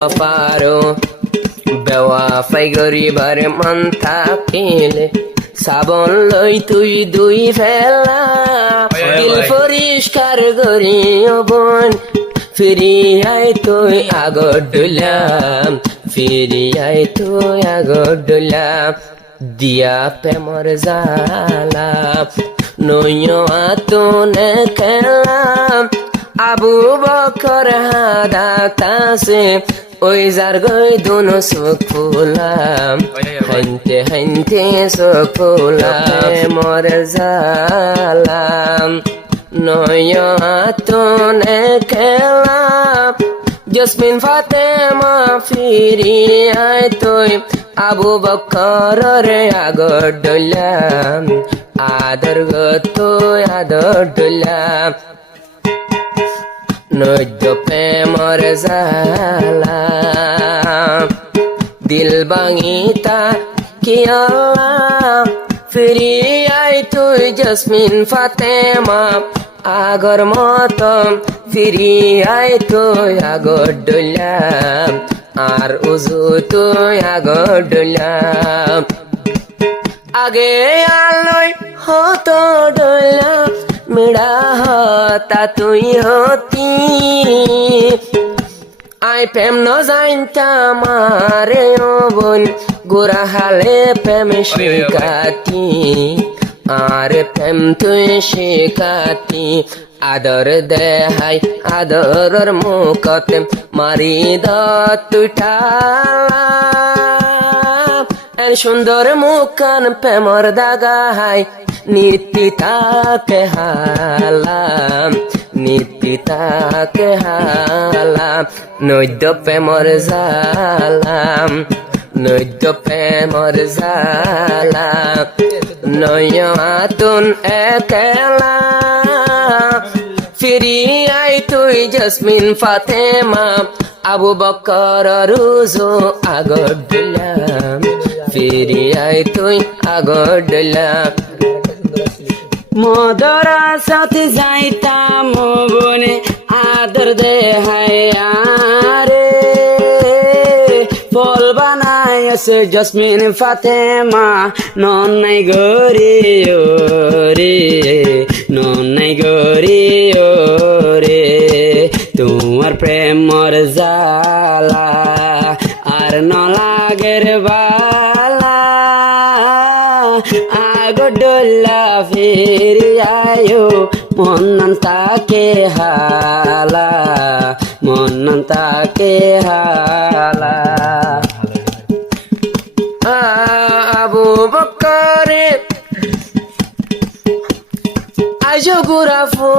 পারো বেওয়াফাই গরিবার মন থাকিলে সাবন লই তুই দুই ফেলা দিল পরিষ্কার করি বোন ফিরিয়াই তুই আগর ডুলাম ফিরিয়াই তুই আগর ডুলাম দিয়া প্রেমর জালা নইয় আতুনে খেলাম আবু বকর হাদাতাসে ওই যার গই দুনো চোখ ফুলাম হাইনতে হাইনতে চোখ ফুলাম মর জালাম নয়নে খেলাম জসমিন ফাতেমা ফিরি আয় তুই আবু বকর রে আগর ডুলাম আদর গো তুই আদর ডুলাম নৈদ্য প্রেমর জালা দিল বাঙিতা কি ফিরি আই তুই জসমিন ফাতেমা আগর মতম ফিরি আই তুই আগর ডুলাম আর উজু তুই আগর ডুলাম আগে আলোয় হতো ডুলাম মিড়া হতা তুই হতি আই প্রেম ন জানতা মারে ও বোন গোরা হালে প্রেম শিকাতি আর প্রেম তুই শিকাতি আদর দেহাই আদরর মুখতে মারি দুটা সুন্দর মুখান প্রেমর দাগাহাই নিত্যিতাকে হালাম নিত্যিতাকে হালাম নৈদ্য প্রেমর জালাম নৈদ্য প্রেমর জালাম নয়াতুন একেলা ফিরি আই তুই জসমিন ফাতেমা আবু বকর রুজু আগর ডুলাম ফিরি আই তুই আগর ডুলাম মদরা সাথে যাইতাম বনে আদর দে হায়ারে ফল বানাইছে জসমিন ফাতেমা নন নাই গরি রে নন নাই গরি রে তোমার প্রেমর জালা আর ন লাগের বালা আগডলা ফিরি আয়ো মন্নন তাকে হালা মন্নন তাকে হালা আবু বকরে আজো গুরাফো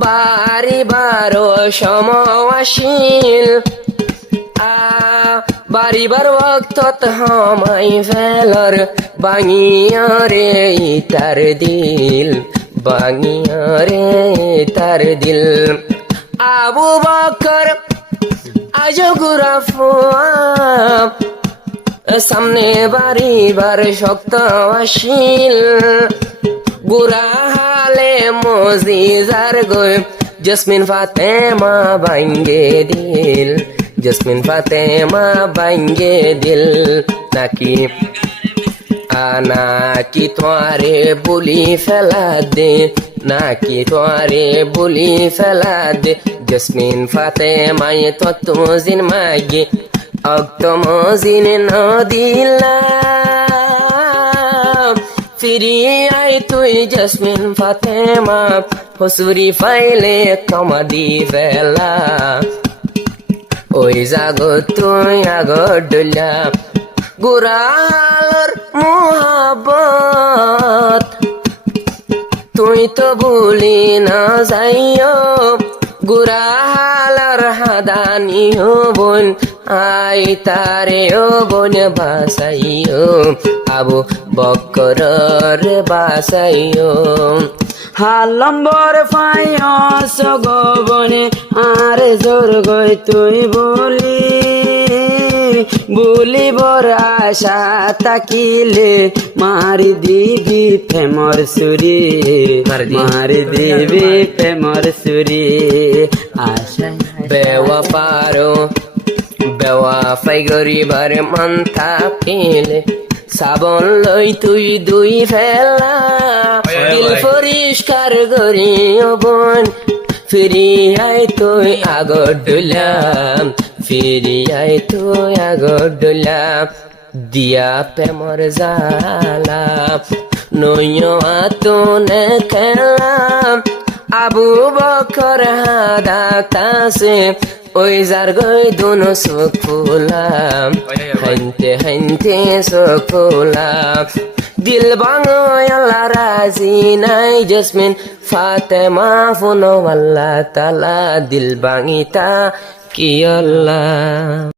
বারি বারো সমওয়াশিল বারিবার ওয়াক্তত হামাই ফেলর বাঙিয়া রে তার দিল বাঙিয়া রে তার দিল আবু বকর আজ গুরাফো সামনে বারিবার শক্ত আসিল গুরা হালে মজিজার গো জসমিন ফাতেমা ভাঙ্গে দিল জসমিন ফাতেমা ভাঙ্গে দিল নাকি নাকি তোমারে বলি ফেলা দে নাকি তোমারে বলি ফেলা দে জসমিন ফাতেমায় তত মজিন মাগে অক্ত মজিন নদিলা ফিরি আই তুই জসমিন ফাতেমা হসুরি ফাইলে কমাদি ফেলা ওই জাগো তুই আগর ডুলা গুরালর মোহাবত তুই তো ভুলি না যাইও গুরালর হাদানি ও বোন আই তারে ও বোন বাসাইও আবু বকর বাসাইও হালম্বর ফাইস গবনে আর জোর গই তুই বলি বলিবর আশা তাকিলে মারি দিবি প্রেমর সুরি মারি দিবি প্রেমর সুরি আশায় বেওয়াফারো বেওয়াফাই গরিবার মন থাকিলে সাবন লই তুই দুই ফেলা দিল পরিষ্কার করি ও বোন ফিরি আয় তুই আগর ডুলাম ফিরি আয় তুই আগর ডুলাম দিয়া প্রেমর জালা নইয় আতনে খেলাম আবু বকর হাদাতাসে ওই যার গই দুনো চোখ ফুলাম হাইনতে হাইনতে চোখ ফুলাম দিল ভাঙো আল্লাহ রাজি নাই জসমিন ফাতেমা ফুনো আল্লাহ তালা দিল ভাঙিতা কি আল্লাহ